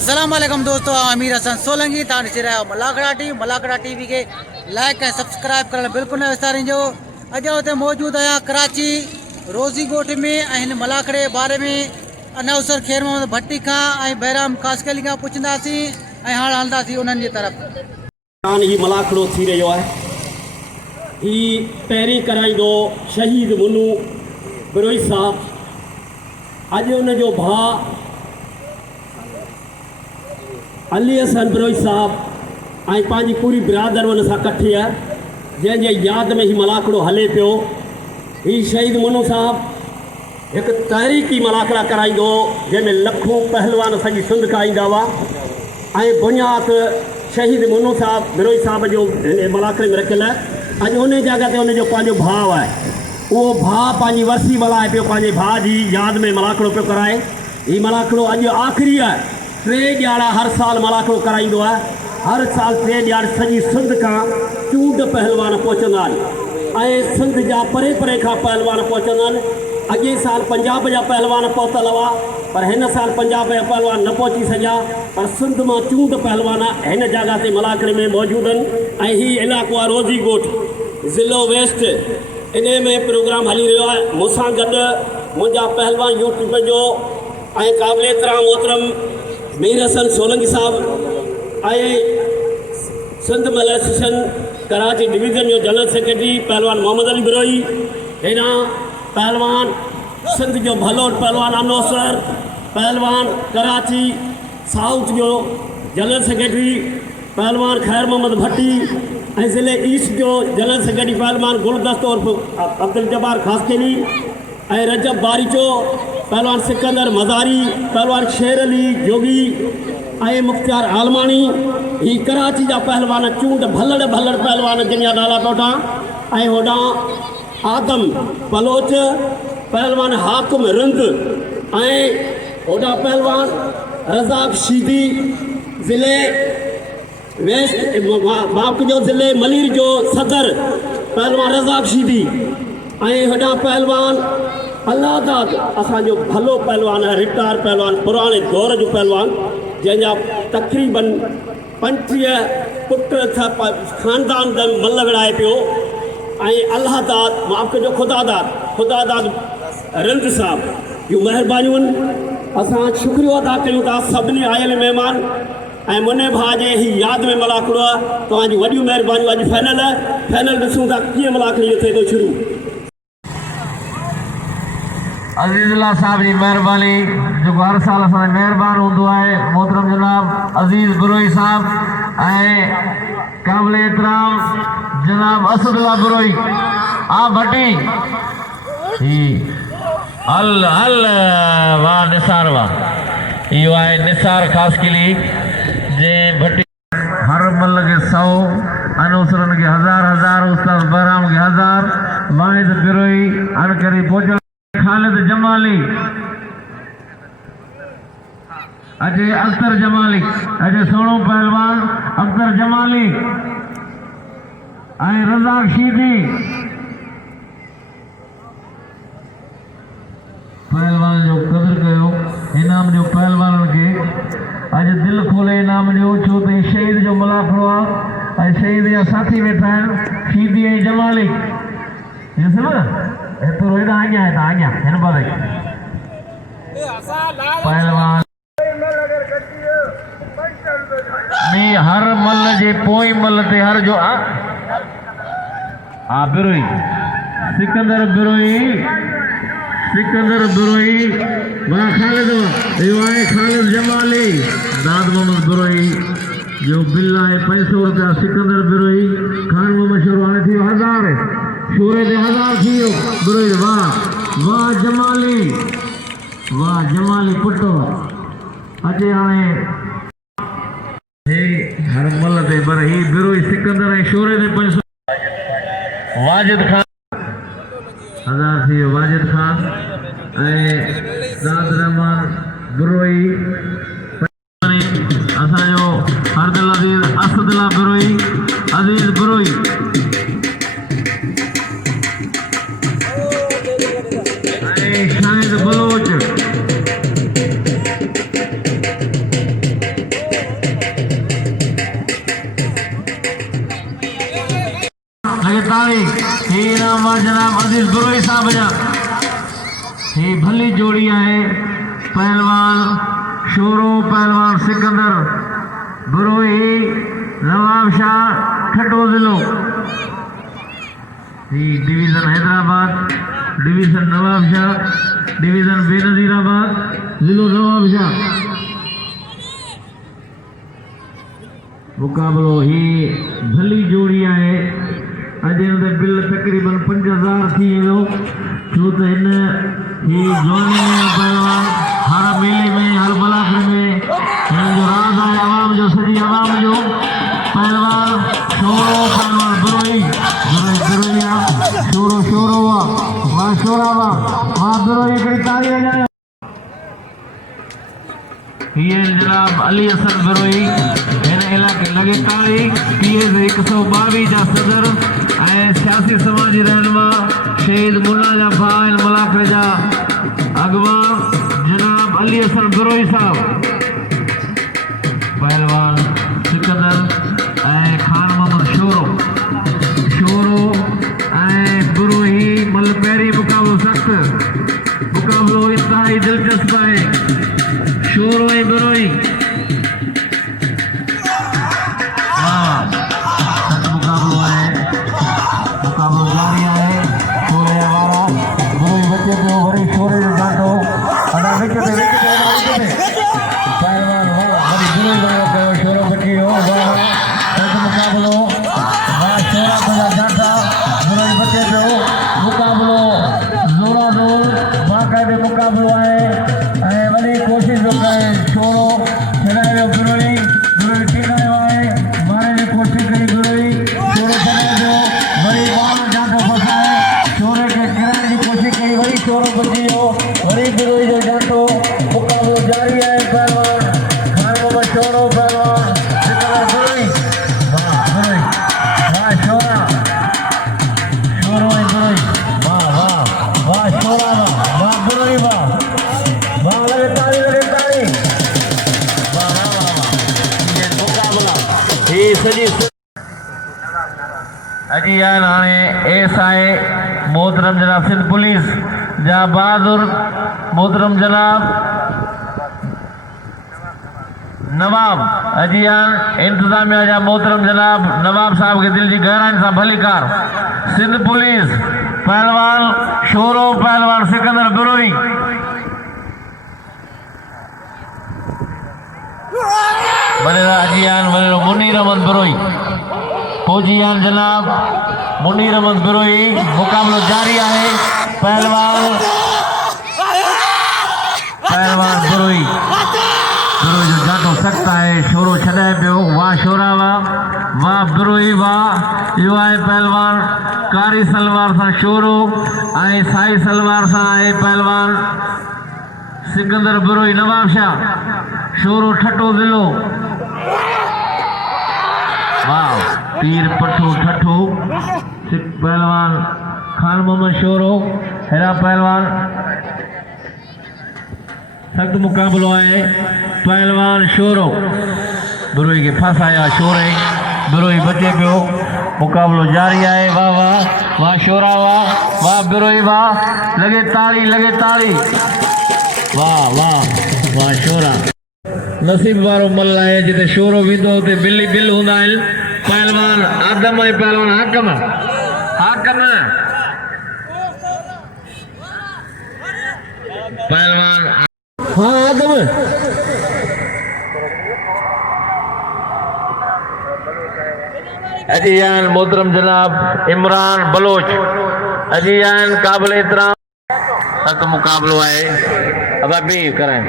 अस्सलाम वालेकुम दोस्तों, आमिर हसन सोलंकी तव्हां ॾिसी रहिया आहियो मलाकड़ा टीवी के लाइक ऐं सब्सक्राइब करणु बिल्कुलु न विसारिजो। अॼु हुते मौजूदु आहियां कराची रोज़ी ॻोठ में ऐं हिन मलाकड़े जे बारे में अनौसर खेर मोहम्मद भट्टी खां ऐं बहराम कासकली खां पुछंदासीं ऐं हाणे हलंदासीं उन्हनि जी तरफ़। ही मलाकड़ो थी रहियो आहे। ही पहिरीं कराईंदो शहीद मुनू बिरोई साहब। अॼु उनजो भाउ अली हसन बिरोई साहब ऐं पंहिंजी पूरी बिरादर उन सां कठी आहे, जंहिंजे यादि में ही मलाकड़ो हले पियो। ही शहीद मुनू साहब हिकु तहरीकी मलाकड़ा कराईंदो जंहिंमें लखों पहलवान सॼी सिंध खां ईंदा हुआ ऐं बुनियाद शहीद मुनू साहब बिरोई साहब जो हिन मलाकड़े में रखियल आहे। अॼु उन जॻह ते उनजो पंहिंजो भाउ आहे, उहो भाउ पंहिंजी वरसी मल्हाए पियो, पंहिंजे भाउ जी यादि में मलाकड़ो पियो कराए। हीउ मलाकड़ो अॼु आख़िरी आहे। 3 ॾियारा हर साल मलाकड़ो कराईंदो आहे। हर साल 3 ॾियार सॼी सिंध खां चूंड पहलवान पहुचंदा आहिनि ऐं सिंध जा परे परे खां पहलवान पहुचंदा आहिनि। अॻे साल पंजाब जा पहलवान पहुतल हुआ, पर हिन साल पंजाब जा पहलवान न पहुची सघिया, पर सिंध मां चूंड पहलवान हिन जॻह ते मलाकड़े में मौजूदु आहिनि। ऐं हीउ इलाइक़ो आहे रोज़ी ॻोठ, ज़िलो वेस्ट। इन में प्रोग्राम हली रहियो आहे। मूंसां गॾु मुंहिंजा पहलवान यूट्यूब जो ऐं क़ाबिल एतिराम मोहतरम मीर हसन सोलंकी साहब ऐं सिंध महिला एसोसिएशन कराची डिवीज़न जो जनरल सेक्रेटरी पहलवान मोहम्मद अली बिरोई, हेॾां पहलवान सिंध जो भलोट पहलवान अनौसर, पहलवान कराची साउथ जो जनरल सेक्रेटरी पहलवान खैर मोहम्मद भट्टी ऐं ज़िले ईस्ट जो जनरल सेक्रेटरी पहलवान गुलदस्त उर्फ अब्दुल जब्बार खासकेली ऐं रजब बारीचो, पहलवान सिकंदर मज़ारी, पहलवान शेर अली जोगी ऐं मुख्तियार आलमानी। ही कराची जा पहलवान चूंड भलड़ पहलवान जिन जा नाला टोटा। ऐं होॾां आदम बलोच, पहलवान हाकुम रिंद ऐं होॾां पहलवान रज़ाक शीदी, ज़िले वेस्ट बाप जो ज़िले मलीर जो सदर पहलवान रज़ाक शीदी ऐं होॾां पहलवान अल्लाहदाद असांजो भलो पहलवान आहे, रिटायर पहलवान, पुराणे दौर जो पहलवान, जंहिंजा तक़रीबन 35 पुट ख़ानदान मल विड़ाए पियो। ऐं अल्लाहदाद माफ़ कजो ख़ुदादाद रिंद साहब। इहो महिरबानियूं आहिनि। असां शुक्रियो अदा कयूं था सभिनी आयल महिमान ऐं मुने भाउ जे ही यादि में मलाकड़ो आहे। तव्हांजी वॾियूं महिरबानियूं। अॼु फाइनल ॾिसूं था कीअं मलाकड़ी थिए थो शुरू। अज़ीज़ुल्लाह साहब जी मेहरबानी, जो हर साल असांजो महिरबान हूंदो आहे, मोहतरम जनाब अज़ीज़ बिरोई साहब ऐं क़ाबिल एतिराम जनाब असदुल्ला बिरोई। भट्टी हल वाह निसार वाह, इहो आहे निसार खासकिली जे भट्टी। हर मल के 100, अनौसरन के 1000, उस्ताद बहराम के 1000, वाहिद बिरोई अनकरी पहुंच खालिद जमाली, अजय अख्तर जमाली, अजय सोनो पहलवान अख्तर जमाली ऐं रज़ाक शीदी। पहलवान जो कदर कयो, इनाम जो पहलवान के अज दिल खोले इनाम जो, छो त शहीद जो मलाकड़ो आहे ऐं शहीद जा साथी वेठा आहिनि शीदी ऐं जमाली। एतिरो हेॾा आॻियां हिन बारे पहलवान में हर मल जे पोइ मल ते हर जो बिरोई सिकंदर बिरोई वाह खालिद, इहो आहे खालिद जमाली। दाद मोहम्मद बिरोई जो बिल आहे 500 रुपया। सिकंदर बिरोई खान में मशहूर हाणे थी 1000, शूरे ते 1000 थी वियो बिरोई। वाह जमाली पुटो अचे हाणे हर मल ते, पर ही बिरोई सिकंदर ऐं शोरे ते 500। वाजिद खान 1000 थी वियो, वाजिद खान ऐं दाद रहमान बिरोई। असांजो हरदिल अज़ीज़ असदुल्ला बिरोई, अज़ीज़ बिरोई शाहिद बलोच ताली ही इनाम वार जनाब अजीज बिरोई साहब जा ही भली जोड़ी है पहलवान शोरो पहलवान सिकंदर बिरोई नवाब शाह ठट्टो जिलो ही division Hyderabad division Nawab Shah division Benazirabad जिलो नवाब शाह मुकाबलो ही भली जोड़ी है अजे बिल तकरीबन 5000 थी वियो छो त हिन ही जवानी में पहलवान हर मेले में हर बलाखड़े में हिन जो राज है आवाम जो सजी आवाम जो पहलवान शोरो पहलवान बिरोई बिरोइया शोरो शोरो वाह शोरा वाह बिरोई हिकिड़ी ताली वॼायो ये जनाब अली हसन बिरोई हिन इलाके लगे ताली PS 122 जा सदर ऐं सियासी समाजी रहनुमा शहीद मुन्ना जा भाई मलाखड़े जा अगवा जनाब अली हसन बिरोई साहब पहलवान सिकंदर ऐं खान मोहम्मद शोरो शोरो ऐं बिरोई मल पहिरीं मुकाबलो सख़्त मुकाबलो इंतहाई दिलचस्प है शोरो ऐं बिरोई मुकाबलो है मुकाबलो जारी है शोरे वारा बिरोई बचे पियो वरी शोरे जो डांटो अड़ा विच ते पहलवान वाह वरी बिरोई वारो कयो शोरो बची वियो वाह मुकाबलो वाह शोरा जा डांटा बिरोई बचे पियो मुकाबलो जोरा जोर बाक़ाइदे मुकाबलो है ऐं वरी कोशिश जो करे शोरो छॾाए वियो बिरोई बिरोई टीकायो आहे मारे जी कोशिश कई बिरोई शोरो छॾाए वियो वरी वारो डांटो फसाए शोरे खे किराइण जी कोशिश कई वरी शोरो बची वियो वरी बिरोई जो डांटो मुकाबलो जारी आहे पहलवान खान मोहम्मद शोरो पहलवान सिकंदर बिरोई वाह बिरोई वाह शोरा शोरो ऐं बिरोई वाह वाह वाह शोरा वाह वाह बिरोई वाह वाह लगे ताली वाह वाह वाह ये मुकाबला ही सजी अजी आन हाणे एसआई मोहतरम जनाब सिंध पुलिस जा बहादुर मोहतरम जनाब नवाब अजी आन इंतजामिया जा मोहतरम जनाब नवाब साहब के दिल जी गहराइन सां भलीकार सिंध पुलिस पहलवान शोरो पहलवान सिकंदर बिरोई बनेरा अजियान बनेरो मुनीर अहमद बिरोई फौजियान जनाब मुनीर अहमद बिरोई मुकाबलो जारी है पहलवान पहलवान बिरोई बिरोई जो डांटो सख्त है शोरो छॾाए पियो वाह शोरा वाह बिरोई वाह इहो आहे पहलवान कारी सलवार सां शोरो ऐं साई सलवार सां आहे पहलवान सिकंदर बिरोई नवाब शाह शोरो ठट्टो ज़िलो वाह पीर पठो ठट्ठो पहलवान खान मोहम्मद शोरो हेरा पहलवान सख्त मुकाबलो है पहलवान शोरो बिरोई के फसाया शोरे बिरोई बचे पियो मुकाबलो जारी है वाह वाह वाह शोरा वाह बिरोई वाह लगे ताली वाह वाह वाह शोरा नसीब वारो मल है जिते शोरो विंदो उते बिल हूंदा आहिनि पहलवान आदम ऐं पहलवान हाकम पहलवान हाँ आदम अजीयान मोहतरम जनाब इमरान बलोच अजीयान काबिल एहतराम सख्त मुकाबलो है अब भी कराएं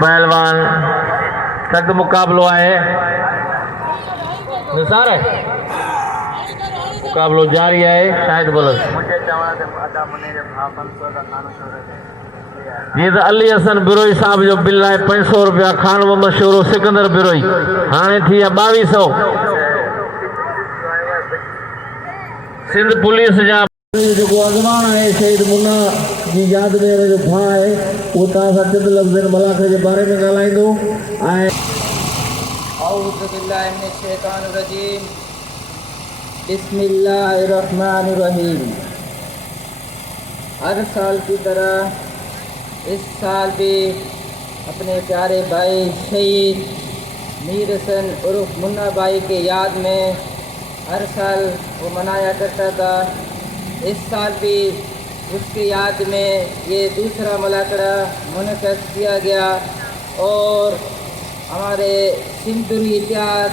पहलवान सख्त मुकाबलो है निसार है मुकाबलो जारी है शायद बोलो ये तो अली हसन बिरोई साहब जो बिल है 500 रुपया खान मोहम्मद शोरो सिकंदर बिरोई हाणे थी 2200 सिंध पुलिस जा जो अगवान है शहीद मुन्ना की याद में जो भा है वो तव्हां सां चंद लफ़्ज़नि मलाखे जे बारे में ॻाल्हाईंदो ऐं औज़ु बिल्लाहि मिनश शैतानिर रजीम बिस्मिल्लाहिर्रहमानिर्रहीम। हर साल की तरह इस साल भी अपने प्यारे भाई शहीद मीर हसन उर्फ मुन्ना भाई के याद में हर साल वो मनाया करता था। इस साल भी उसकी याद में ये दूसरा मलाकड़ा मुनक़द किया गया और हमारे सिंधुरी इतिहास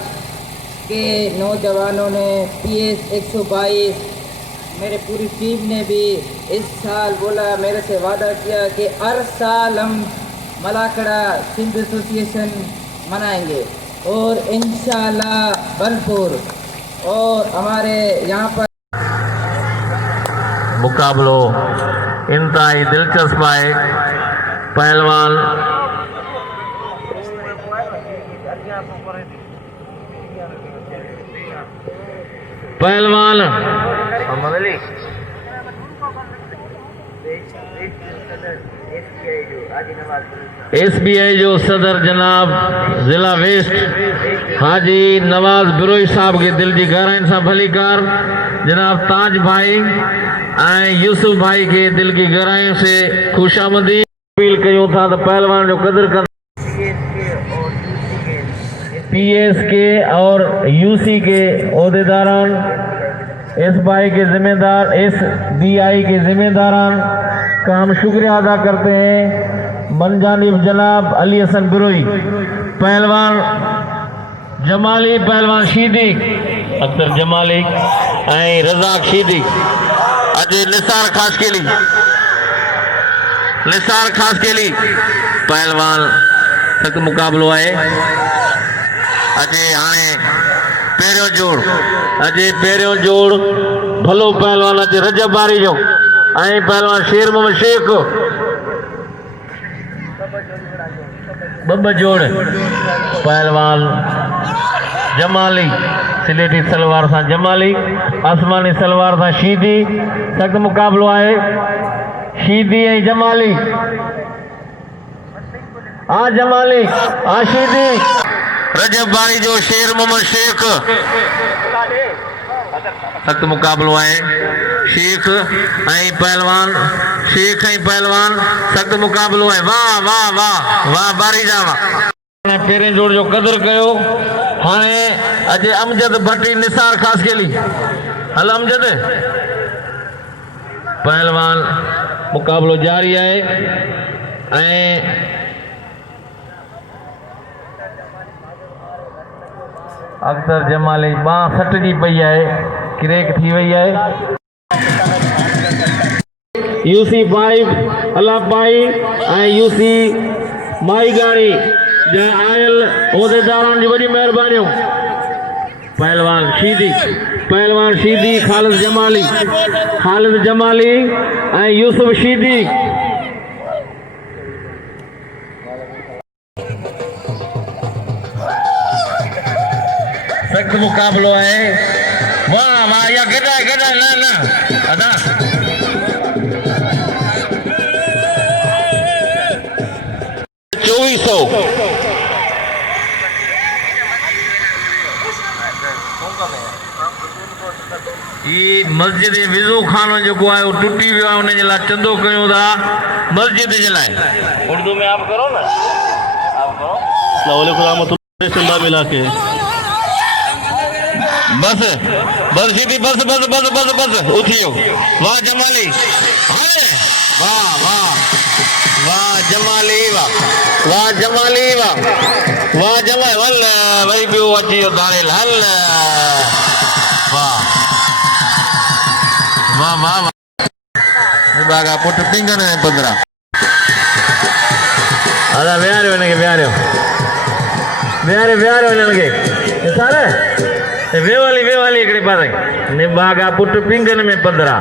के नौजवानों ने PS 122 मेरे पूरी टीम ने भी इस साल बोला, मेरे से वादा किया कि हर साल हम मलाकड़ा सिंध एसोसिएशन मनाएंगे और इंशाअल्लाह भरपूर। और हमारे यहाँ पर मुकाबलो इंतहाई दिलचस्प है। पहलवान SBI जो सदर जनाब ज़िला वेस्ट हाजी नवाज बिरोई साहब के दिल की गहराइन से भलीकार, जनाब ताज भाई यूसुफ भाई के दिल की गहराइन से खुशामदी अपील कयूं था तो पहलवान जो कदर कर PSK और UC के अहदेदारान, SBI के जिम्मेदार, SBI के जिम्मेदारान का हम शुक्रिया अदा करते हैं। मनजानिब जनाब अली हसन बिरोई, पहलवान जमाली, पहलवान शीदी अख्तर जमाली रजाक शीदी, अजय निसार खास के लिए पहलवान सख्त मुकाबलो है। अजय हाणे पहिरियों जोड़ भलो पहलवान अजय रजब बारी जो पहलवान शेर मोहम्मद शेख बब्बा जोड़, पहलवान जमाली सिलेटी सलवार सां जमाली, आसमानी सलवार सां शीदी सख्त मुकाबलो है। शीदी ऐं जमाली, जमाली शीदी, रजब बारी जो शेर मोहम्मद शेख सख्त मुकाबलो है। शेख ऐं पहलवान सख्त मुकाबलो है। वाह वाह वाह वाह बारी जा वाह। पहिरें जोड़ जो कदर कयो। हाणे अजय अमजद भट्टी निसार खास के लिए हल अमजद पहलवान मुकाबलो जारी है। अख्तर जमाली बां सटजी पई है, क्रेक थी वही है। UC 5 अलाप भाई UC माईगाड़ी आयल उहदेदारनि जी वॾी महिरबानियूं। पहलवान शीदी ख़ालिद जमाली यूसुफ शीदी। सख्त मुकाबलो है। वाह वाह या गड़ा ना अदा 2400 ये मस्जिद विज़ू खानो जो है वो टूटी वियो आहे, उन जे लाइ चंदो कयूं था मस्जिद जे लाइ। उर्दू में आप करो ना, आप करो। मिला के बस सीधी बस उठियो। वाह जमाली, वाह वाह वाह जमाली, वाह जमाली हल वरी पियो अची वियो दाड़ेल हल। वाह वाह वाह बागा पुट पिंगन में 15 अदा विहारियो हिनखे विहारियो हिनखे सारे वेवाली हिकिड़े पासे निबागा पुट पिंगन में 15।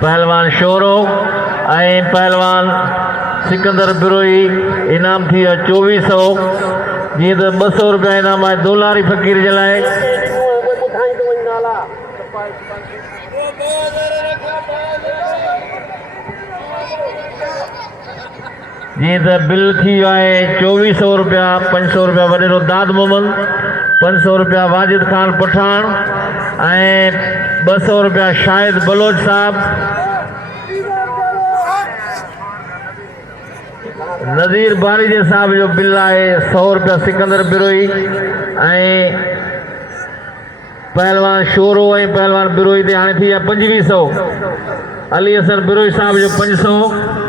पहलवान शोरो ऐं पहलवान सिकंदर बिरोई इनाम थी वियो 2400। जीअं त 200 रुपया इनाम आहे दुलारी फ़कीर जे लाइ। जी तो बिल थी है 2400 रुपया 500 रुपया वडेरो दाद मोहम्मद 500 रुपया वाजिद खान पठान ऐं 200 रुपया शाहिद बलोच साहब नज़ीर बारीजे साहब जो बिल है 100 रुपया सिकंदर बिरोई ऐं पहलवान शोरो ऐं पहलवान बिरोई ते हाणे थी आहे 2500 अली हसन बिरोई साहब जो 500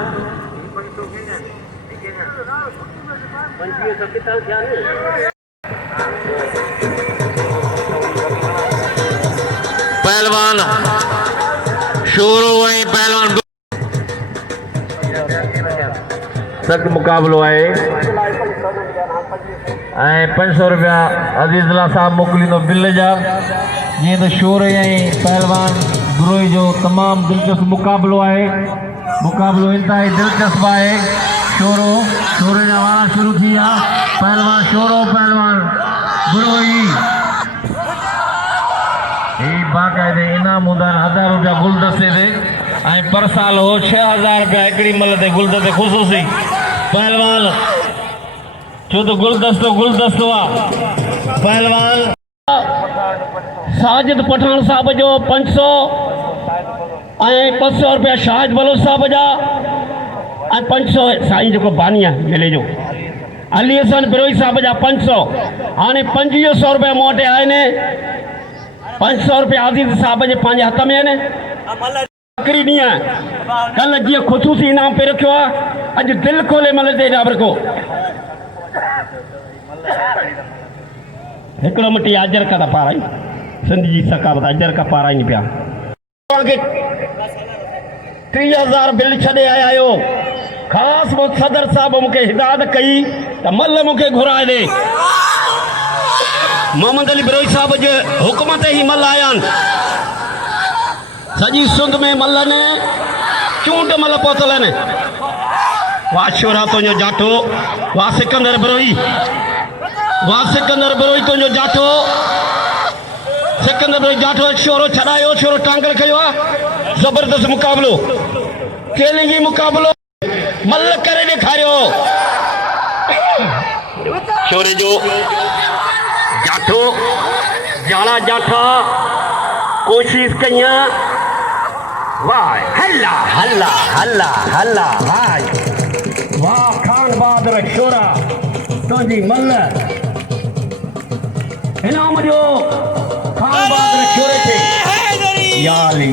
पहलवान शोरो ऐं पहलवान सख्त मुक़ाबिलो आहे ऐं 500 रुपया अज़ीज़ुल्लाह साहब मोकिलींदो बिल जा जीअं त शोर ऐं पहलवान गुरोई जो तमामु दिलचस्प मुक़ाबिलो आहे मुक़ाबिलो इंतहाई दिलचस्प आहे शोरे जा वारा शुरू थी विया पहलवान शोरो पहलवान गुरोई ही बाक़ाइदे इनाम हूंदा आहिनि 1000 रुपया गुलदस्ते ते ऐं पर साल हो 6000 रुपया हिकिड़ी महिल ते गुलदस्ते ख़ुशूसी पहलवान छो तो गुलदस्तो आहे पहलवान साजिद पठान साहब जो 500 ऐं 200 रुपया शाहिद बलोच साहब जा ऐं 500 साईं जेको बानी आहे मेले जो अली हसन बिरोई साहब जा 500 हाणे 2500 रुपया मूं वटि आहिनि 500 रुपया आज़ीज़ साहब जे पंहिंजे हथ में आहिनि हिकिड़ी ॾींहुं आहे कल्ह जीअं ख़ुशूसी इनाम पे रखियो आहे अॼु दिलि खोले मल ते ॾाब रखो हिकिड़ो मिटी अजर का था पाराई सिंध जी सकावत अजर का पाराइनि पिया 30,000 बिल छॾे आया आहियो ख़ासि सदर साहब मूंखे हिदायत कई त मल मूंखे घुराए ॾे मोहम्मद अली बिरोई साहब जे हुकुम ते ही मल आया आहिनि सॼी सुंद में मल्लनि चूंड मल पहुतल आहिनि वाह शोरा तुंहिंजो जाठो वाह सिकंदर बिरोई तुंहिंजो जाठो सिकंदर बिरोई जाठो शोरो छॾायो शोरो टांगल कयो आहे ज़बरदस्त मुक़ाबिलो चैलेंजिंग मुक़ाबिलो मल करे ॾेखारियो शोरे जो जाठो जाला जाठा कोशिश कया वाह हल्ला हल्ला हल्ला हल्ला वाह खान बहादुर शोरा तुंहिंजी मल इनाम ॾियो खान बहादुर शोरे खे याली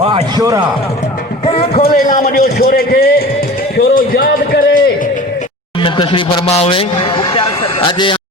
वाह शोरा दिलि खोले इनाम ॾियो शोरे खे शोरो यादि करे में तशरीफ़ फरमा हुए अॼु